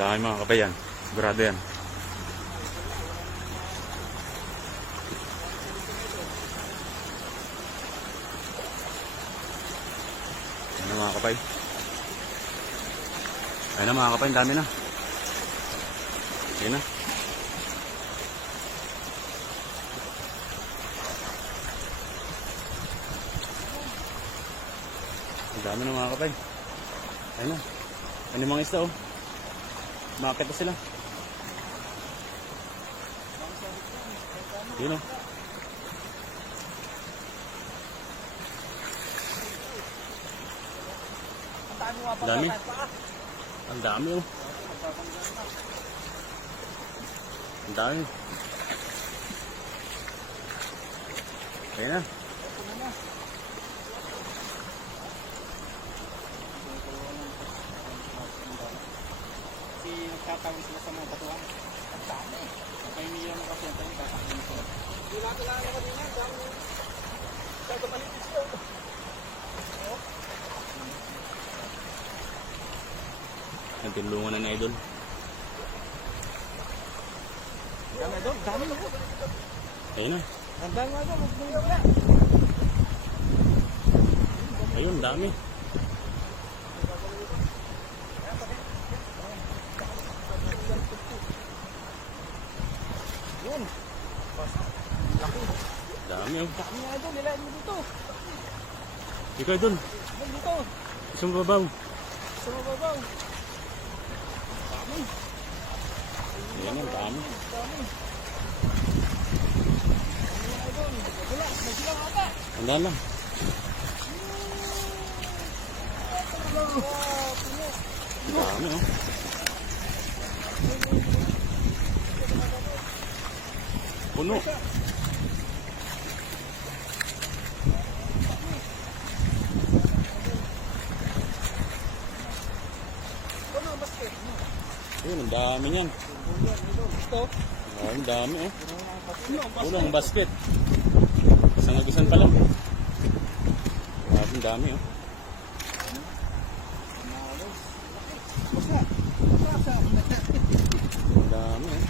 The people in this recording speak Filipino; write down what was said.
dami mga kabayan. Sigurado yan. Ayan na mga kapay. Ayan na mga kapay, dami na. Ayan na. Ang dami na mga kapay. Ayan na. Ano yung mga isda oh. Makakit na sila. Yun oh. Ang dami. Ang dami oh. Ang dami. Ayan na. Tatawin sila sa mga batuan. Ang dami. May milyon na kasi ang tatawin sila. Hindi natin lang naman din yan. Dami. Kaya malitis ko. Ang tinulungan na ni Idol. Dami Idol. Dami na po. Ayun na. Ang dami nga Idol. Ayun, dami. Yun. Laki. Dami oh. Dami nga Idol. Nilain mo dito. Ikaw Idol. Dito. Isang babaw. Sa mababaw. Dami. Ayan ang dami. Dami. Dami nga Idol. Wala. May silang ata. Handa lang. Ang dami oh. Puno. Ayun, ang dami niyan. Ito. Ang dami oh. Puno ang basket. Isang agusan pa lang. Ang dami oh. Ang dami oh.